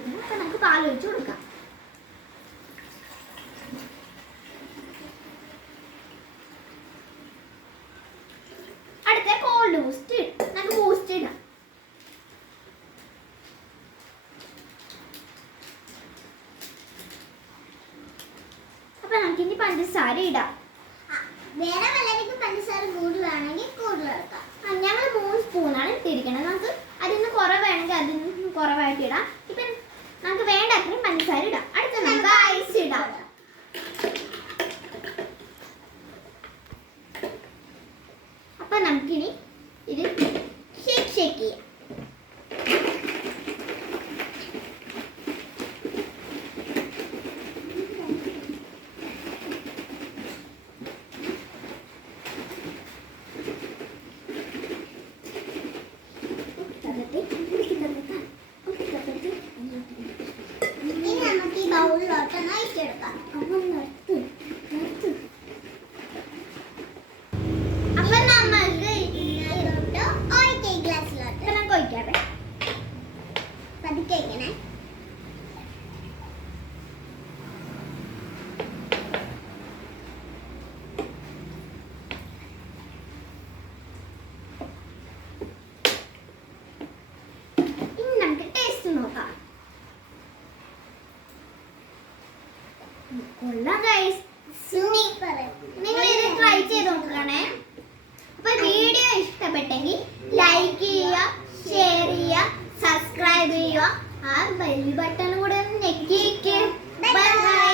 വെച്ചിരിക്കുന്നത്. അപ്പം നമുക്ക് പാൽ ഒഴിച്ച് കൊടുക്കാം. അടുത്ത കോൾഡ് ബൂസ്റ്റ് നമുക്ക് ബൂസ്റ്റ് ഇടാം. അപ്പം നമുക്കിനി പഞ്ചസാര ഇടാം. വേറെ വല്ലവർക്കും പഞ്ചസാര കൂടുതലാണെങ്കിൽ കൂടുതൽ എടുക്കാം. ഞങ്ങൾ 3 സ്പൂണാണ് ഇട്ടിരിക്കുന്നത്. നമുക്ക് അതിൽ നിന്ന് കുറവാണെങ്കിൽ അതിൽ നിന്ന് കുറവായിട്ട് ഇടാം. ഇപ്പം നമുക്ക് വേണ്ട അത്രയും പഞ്ചസാര ഇടാം. അടുത്ത നമുക്ക് ഐസ് ഇടാം. അപ്പം നമുക്കിനി ഇത് ഷേക്ക് ചെയ്യാം. ഇനി നമുക്ക് ഈ ബൗളിലോട്ട് ഒഴിച്ചെടുക്കാം. അപ്പം നമ്മൾക്ക് ഇതിലോട്ട് ഒഴിക്കാം. ഈ ഗ്ലാസ്സിലോട്ട് ഇപ്പം നമുക്ക് ഒഴിക്കാതെ പതുക്കെ വയ്ക്കണേ. ഇനി നമുക്ക് ടേസ്റ്റ് നോക്കാം. കൊള്ളാം ഗൈസ്. സൂപ്പർ. നിങ്ങൾ ഇത് ട്രൈ ചെയ്ത് നോക്കണേ. അപ്പൊ വീഡിയോ ഇഷ്ടപ്പെട്ടെങ്കിൽ ലൈക്ക് ചെയ്യുക, ഷെയർ ചെയ്യുക, സബ്സ്ക്രൈബ് ചെയ്യുക. ആ ബെൽ ബട്ടൺ കൂടെ ഒന്ന് ഞെക്കിക്ക്. Bye bye.